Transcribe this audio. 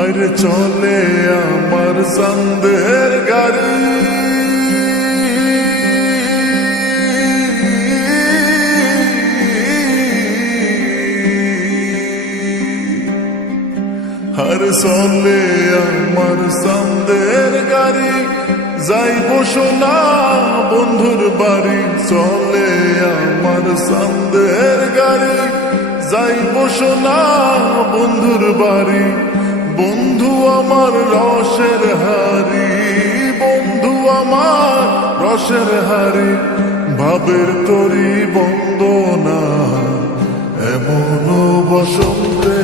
আরে চলে আমার সন্দের গাড়ি, আরে চলে আমার সন্দের গাড়ি, যাইব সোনা বন্ধুর বাড়ি। চলে আমার সন্দের গাড়ি, যাইব সোনা বন্ধুর বাড়ি। বন্ধু আমার রসের হারি, বন্ধু আমার রসের হারি, ভাবের তরি বন্দনা এমন বসন্তে